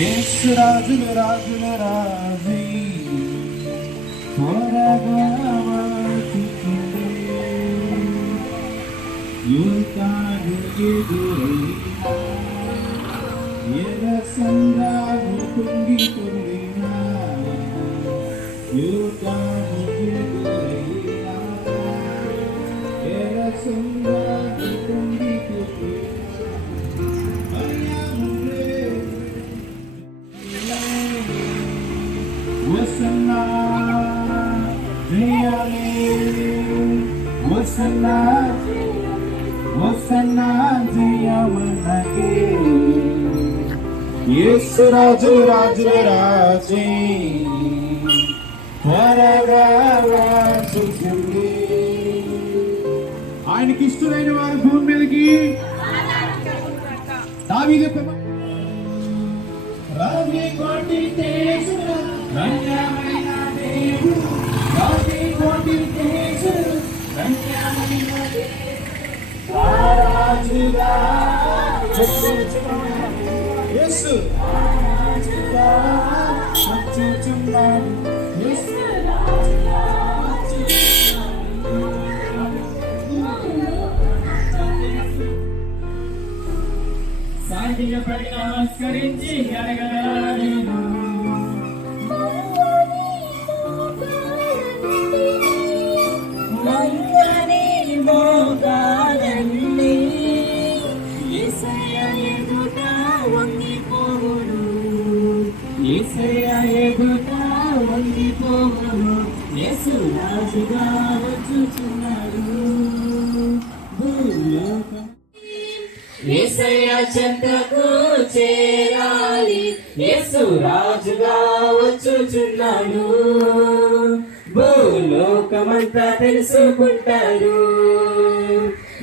యేసు రాజుల రాజుల రాజీ త్వరగా వచ్చుచుండే యుద్ధానికి ఎదురైనా ఎరసంద్రాలు పొంగిపోయినా యుద్ధానికి ఎదురైనా ఎరసంద్రాలు పొంగిపోయినా వసన్నా జయాలే వసన్నా వసన్నా జయమనకే యేసు రాజు రాజుల రాజే త్వరగా వచ్చుచుండే. ఆయనకి ఇష్టమైన వారు భూమి మీదకి దావీదు రాజీ కోటి తేజు ధన్యమైన దేవుడు రాజీ కోటి తేజు ధన్యమైన రాజుగా యేసు రాజుగా వచ్చుచున్నాడు. యేసు సాగిలపడి నమస్కరించి గడగడలాడేను వందనే మోగాలండి యేసయ్య ఎదుట వంగిపోవును యేసయ్య ఎదుట వంగిపోవును యేసు రాజుగా వచ్చుచున్నాడు. యేసయ్య చెంతకు చేరాలి యేసు రాజుగా వచ్చుచున్నాడు. భూలోకమంతా తెలుసుకుంటారు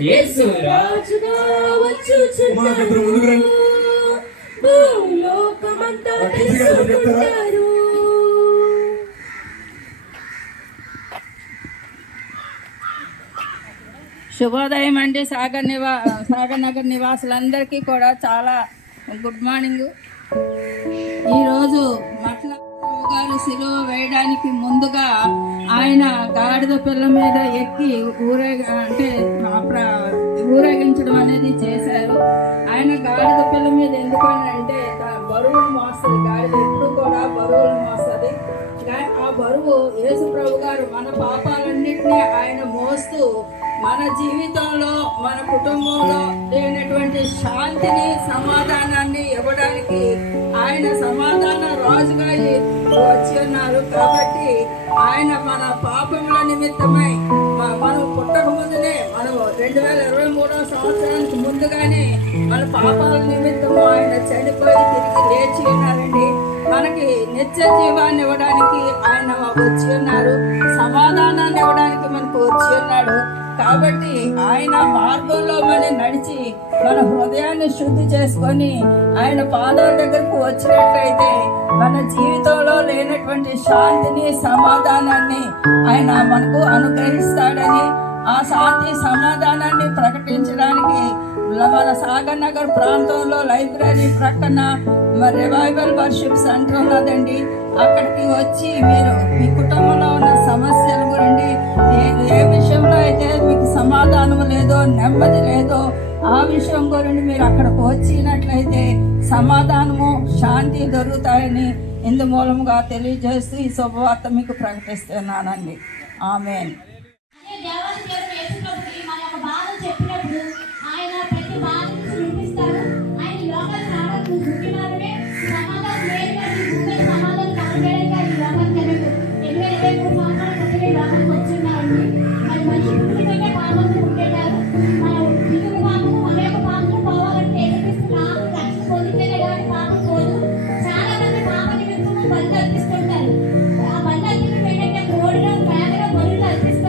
యేసు రాజుగా వచ్చుచున్నాడు. భూలోకమంతా తెలుసుకుంటారు. శుభోదయం అండి. సాగర్ నగర్ నివాసులందరికీ కూడా చాలా గుడ్ మార్నింగ్. ఈరోజు మట్ల గారు సిలువ వేయడానికి ముందుగా ఆయన గాడిద పిల్ల మీద ఎక్కి ఊరేగించడం అనేది చేశారు. ఆయన గాడిద పిల్ల మీద ఎందుకని అంటే బరువులు మోస్తుంది. గాడిద ఎప్పుడు కూడా బరువులు మోస్తుంది. ఆ బరువు యేసు ప్రభు గారు మన పాపాలన్నింటినీ ఆయన మోస్తూ మన జీవితంలో మన కుటుంబంలో లేనటువంటి శాంతిని సమాధానాన్ని ఇవ్వడానికి ఆయన సమాధాన రాజుగా వచ్చి ఉన్నారు. కాబట్టి ఆయన మన పాపముల నిమిత్తమై మనం పుట్టక ముందునే మనం 2023 సంవత్సరానికి ముందుగానే మన పాపాల నిమిత్తము ఆయన చనిపోయి తిరిగి లేచి ఉన్నారండి. మనకి నిత్య జీవాన్ని ఇవ్వడానికి ఆయన వచ్చి ఉన్నారు. సమాధానాన్ని ఇవ్వడానికి మనకు వచ్చి ఉన్నాడు. కాబట్టి ఆయన మార్గంలో మనం నడిచి మన హృదయాన్ని శుద్ధి చేసుకొని ఆయన పాదాల దగ్గరకు వచ్చినట్లయితే మన జీవితంలో లేనటువంటి శాంతిని సమాధానాన్ని ఆయన మనకు అనుగ్రహిస్తాడని, ఆ శాంతి సమాధానాన్ని ప్రకటించడానికి మన సాగర్ నగర్ ప్రాంతంలో లైబ్రరీ ప్రక్కన రివైవల్ వర్షిప్ సెంటర్ ఉన్నదండి. అక్కడికి వచ్చి మీరు మీ కుటుంబంలో ఉన్న సమస్యల గురించి ఏ విషయంలో అయితే మీకు సమాధానం లేదో నెమ్మది లేదో ఆ విషయం గురించి మీరు అక్కడికి వచ్చినట్లయితే సమాధానము శాంతి దొరుకుతాయని ఇందు మూలంగా తెలియజేస్తూ ఈ శుభవార్త మీకు ప్రకటిస్తున్నానండి. ఆమేన్. బలి అర్పిస్తుంటారు. ఆ బలి అర్పించడం ఏంటంటే కోడిలో మేకలో బరువులు అర్పిస్తారు.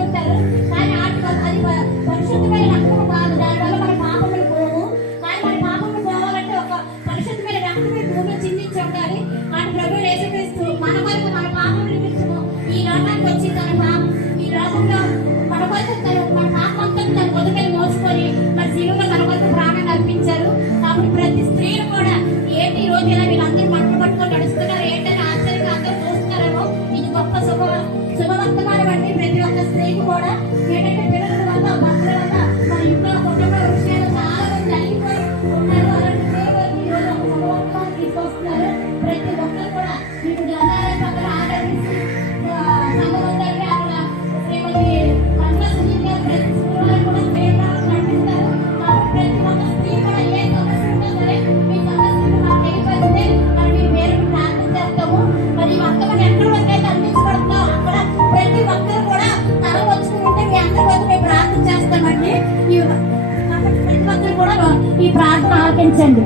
ప్రార్థన ఆలకించండి.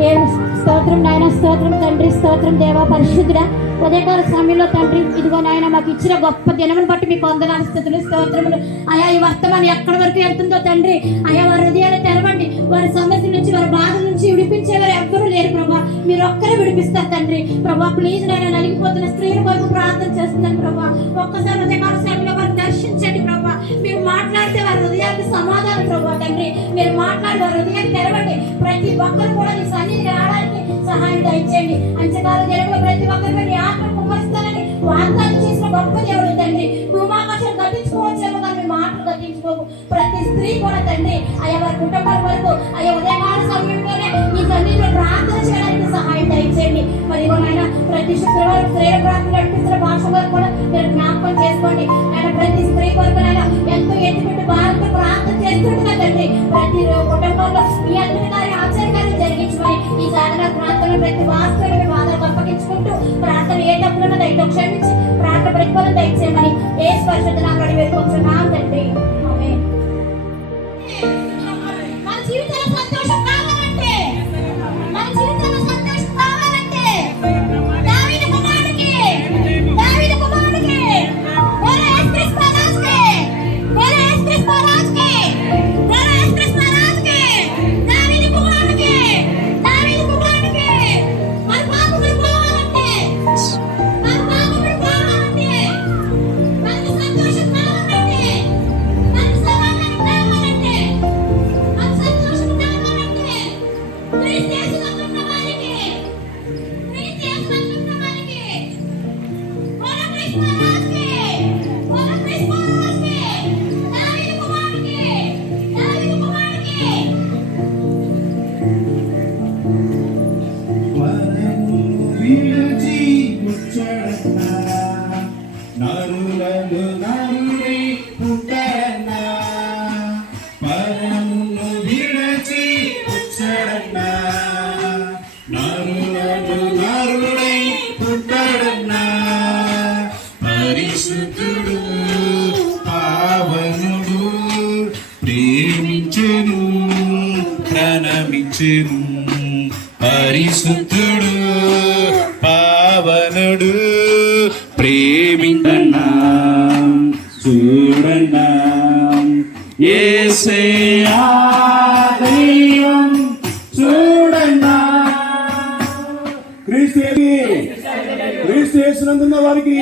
దేవుని స్తోత్రం నాయన, స్తోత్రం తండ్రి, స్తోత్రం దేవా పరిశుద్ధుడా. ఉదయకాల సమయంలో తండ్రి ఇదిగో నాయన మాకు ఇచ్చిన గొప్ప దినమును బట్టి మీకు వందనాలు, స్తుతులు, స్తోత్రములు. అయా ఈ వర్తమానం ఎక్కడి వరకు వెళ్తుందో తండ్రి, అయా వారి హృదయాలు తెరవండి. వారి సమస్య నుంచి, వారి బాధ నుంచి విడిపించేవారు ఎవ్వరూ లేరు ప్రభా, మీరు ఒక్కరే విడిపిస్తారు తండ్రి. ప్రభా ప్లీజ్ నాయన, నలిగిపోతున్న స్త్రీల కొరకు ప్రార్థన చేస్తున్నాను ప్రభా. ఒక్కసారి ఉదయకాల సమయంలో వారిని దర్శించండి ప్రభా. మీరు మాట్లాడితే వారి హృదయానికి సమాధానం ప్రభా తండ్రి. మీరు మాట్లాడి వారి హృదయాన్ని తెరవండి. ప్రతి ఒక్కరు కూడా నీ సన్నిధికి రావడానికి సహాయం దయచేయండి. అంచకాల జనంలో ప్రతి ఒక్కరిపై నీ ఆత్మ కుమ్మరిస్తానని వాగ్దానం చేసిన గొప్ప దేవుడు తండ్రి. భూమాకాశం గతించుకోవచ్చేమో కానీ మీ మాటలు గతించుకోవు. ప్రతి స్త్రీ కూడా తండ్రి అయ్యా వారి కుటుంబాల వరకు అయ్యా ఉదయకాల సమయంలోనే ఈ సన్నిధిలో ప్రార్థన చేయడానికి సహాయం దయచేయండి. మరి ఆయన ప్రతి శుక్రవారం స్త్రీల ప్రార్థన నడిపిస్తున్న భాష వరకు కూడా మీరు జ్ఞాపకం చేసుకోండి. ఆయన ప్రతి స్త్రీ వరకు ఆయన ఎంతో ఎత్తుపెట్టి భారత ప్రార్థన చేస్తుంటున్నా తండ్రి. ప్రతి కుటుంబంలో మీ అందరి గారి ఆశ్చర్యకార్యం జరిగించమని ఈ సాధన ప్రాంతంలో ప్రతి వాస్తవాన్ని బాధలు అప్పగించుకుంటూ ప్రార్థన ఏ తప్పులను దయతో క్షమించి ప్రార్థన ప్రతిఫలం దయచేయమని ఏ స్పర్శత నాకు వేడుకొంచున్నాం తండ్రి. ఆమేన్. మన జీవితంలో సంతోషం కావాలంటే, మన జీవితంలో సంతోషం కావాలంటే దావీదు కుమారుడికి వేరే యేసుక్రీస్తు మహారాజుకి దావీదు కుమారుడికి మన పాపములు పోవాలంటే, మనకు సంతోషం కావాలంటే, మనకు సమాధానం కావాలంటే, మన సంతోషం కావాలంటే క్రీస్తు యేసునందు ఉన్న వారికి మన క్రీస్తు మహారాజుకి దావీదు కుమారుడికి వరము విడిచి పుట్టడన్నా, నరులను నరుడై పుట్టడన్నా. పరమును విడిచి పుట్టడన్నా, నరులను నరుడై పుట్టడన్నా. పరిశుద్ధుడు పావనుడు ప్రేమించెను ప్రణమించెను. పరిశుద్ధుడు పావనుడు ప్రేమించన్నా చూడన్నా. యేసయ్యా దైవం చూడన్నా. క్రీస్తు యేసునందున్న వారికి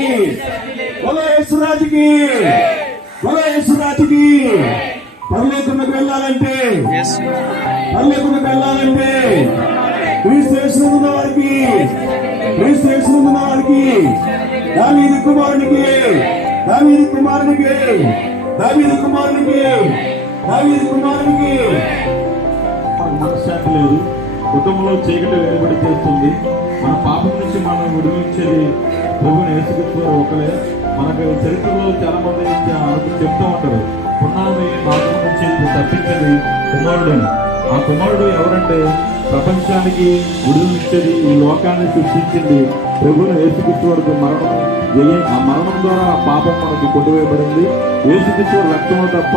యేసురాజుకి పరలోకమునకు వెళ్ళాలంటే క్రీస్తు యేసునందున్న వారికి దావీదు కుమారునికి మనశ్శాంతి లేదు. కుటుంబంలో చీకటి వెలుబడి చేస్తుంది. మన పాపం నుంచి మనం విడిపించేది ప్రభువుని యేసుక్రీస్తు వారు ఒకలే. మనకు చరిత్రలో చాలా మంది చెప్తూ ఉంటారు, పునాది పాపం నుంచి తప్పించేది కుమారుడని. ఆ కుమారుడు ఎవరంటే ప్రపంచానికి విడుదలిచ్చేది, ఈ లోకాన్ని సృష్టించింది ప్రభువుని యేసుక్రీస్తు వారికి ఆ మరణం ద్వారా ఆ పాపం మనకి కొట్టివేయబడింది. యేసుక్రీస్తు వారి రక్తంలో తప్ప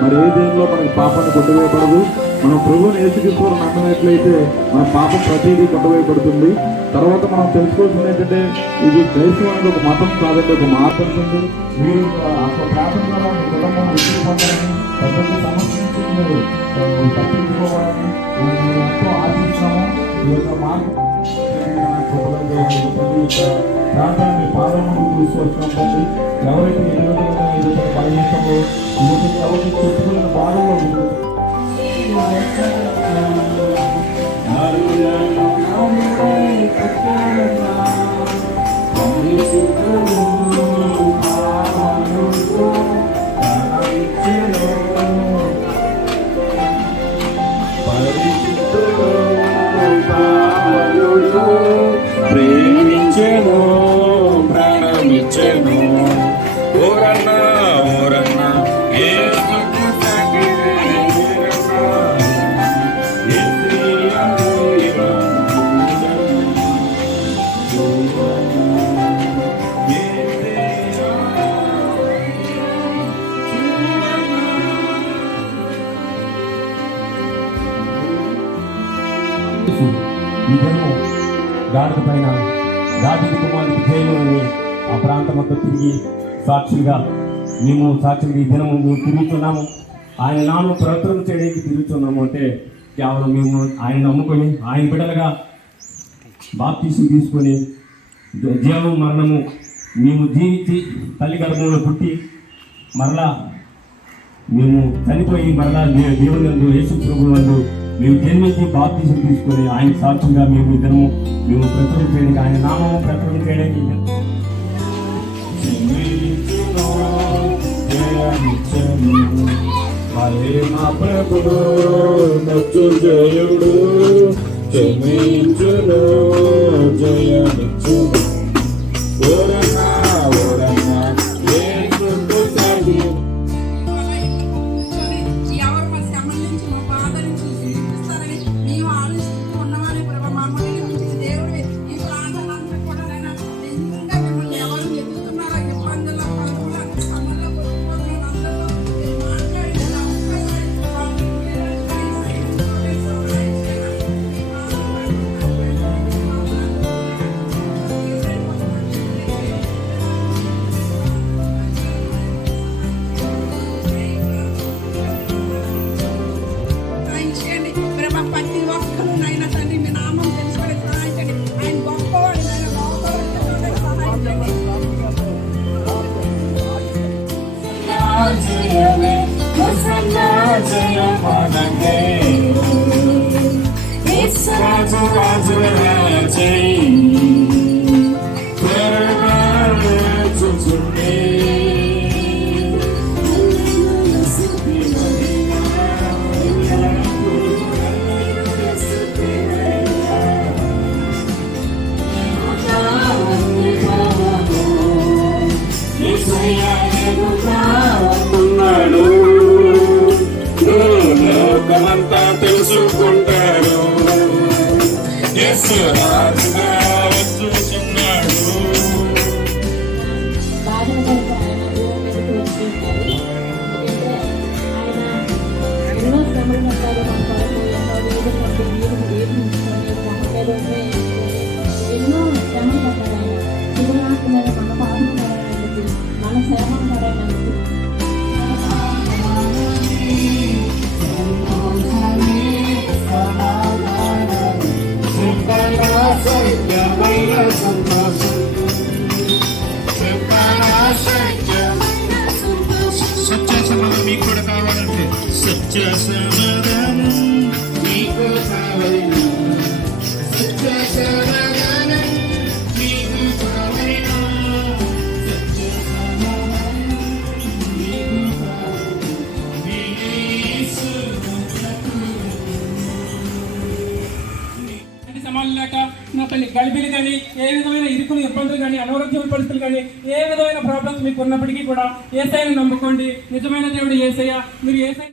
మరి ఏ దేనిలో మనకి పాపాన్ని కొట్టివేయబడదు. మనం ప్రభువుని యేసుక్రీస్తు వారు నమ్మినట్లయితే మన పాపం ప్రతిదీ కొట్టివేయబడుతుంది. తర్వాత మనం తెలుసుకోవాల్సింది ఏంటంటే, ఇది క్రైస్తవం అనేది ఒక మతం కాదండి, ఒక మార్గం ఉంది. మీరు అసలు ప్రార్థన ద్వారా మీ కుటుంబం విడుదల పొందాలని, ప్రతి సమస్య నుంచి మీరు తప్పించుకోవాలని మేము ఎంతో ఆశిస్తున్నాము. ఈ యొక్క మార్గం ప్రాంతాన్ని మీ పాదములు తీసుకొచ్చినప్పండి. ఎవరైతే ఎదుగుతున్న బలహీనంలో ఎవరికి చెప్పుకున్న బాధలో ప్రేమించెను ప్రాణమిచ్చెను. ఓరన్నా ఓరన్నా యేసుకు తగిన ఈ దినము గాడిద పైన దావీదు కుమారుడు జయముని ఆ ప్రాంతమంతా తిరిగి సాక్షిగా మేము సాక్షిగా ఈ దినము మేము తిరుగుతున్నాము. ఆయన నామం ప్రచురణ చేయడానికి తిరుగుతున్నాము అంటే కేవలం మేము ఆయన నమ్ముకొని ఆయన బిడ్డలుగా బాప్తీసం తీసుకొని జీవము మరణము మేము జీవించి తల్లి గర్భంలో పుట్టి మరలా మేము చనిపోయి మరలా దేవుని నందు యేసు ప్రభువు నందు మేము జన్మించి బాప్తీసం తీసుకొని ఆయన సాక్షిగా మేము ఇద్దరము మేము ప్రచురణ చేయడానికి ఆయన నామము ప్రచురణ చేయడానికి జయుడు క్షమించును జయమిచ్చును ఓరన్నా ఓరన్నా యేసుకు సాగి ఎవరు మా శ్రమ నుంచి మా బాధ నుంచి చూపిస్తారని మేము ఆలోచిస్తూ ఉన్నవారి ప్రభావ మమ్మల్ని ఉంచిన దేవుడు ఈ ప్రాంతాలంతా కూడా నేను నిజంగా మిమ్మల్ని ఎవరు ఎదుగుతున్నారో ఇబ్బందుల్లో పనుల్లో పనుల్లో కొట్టుకోవడం అందరిలో మీరు మాట్లాడిన చేయండి ప్రభా ప్రతి ఒక్కరు నాయన తండ్రి మీ నామం తెలుసుకొని సహాయం చేయండి. ఆయన గొప్పవాడు నాయన గొప్పవాడు సహాయం చేయండి. జయమే హోసన్నా జయమనగే యేసు రాజు రాజు రాజై త్వరగా వచ్చుచునే ఉన్నాడు లోకమంతా తెలుసుకుంటాడు యేసు రాజుగా వచ్చుచున్నాడు. బాధలు కలిగి ఆయన భూమి మీదకి వచ్చి ఉంటారు. ఎందుకంటే ఆయన ఎన్నో శ్రమలు నష్టాలు మన కొరకు ఎన్నో వేదన వేధించుకొని మహమ్మేలు ఎన్నో శ్రమలు పడ్డాడు. ఆయన శివరాత్మైన మన పాపం పడైనందుకు మన శ్రమం పడైనందుకు సత్య సమాధానం మీకు కూడా కావాలంటే సత్య సమాధానం మీకు కావాలి సత్య సమాధానం మీకు కావాలి సత్య సమాధానం మీకు కావాలి యేసు సమానం లేక నా తల్లి గడిబిలి కానీ ఏ విధమైన ఇరుకులు ఇబ్బందులు కానీ అనారోగ్య పరిస్థితులు కానీ ఏ విధమైన ప్రాబ్లమ్స్ మీకు ఉన్నప్పటికీ కూడా యేసయ్యను నమ్ముకోండి. నిజమైన దేవుడు యేసయ్య. మీరు యేసయ్య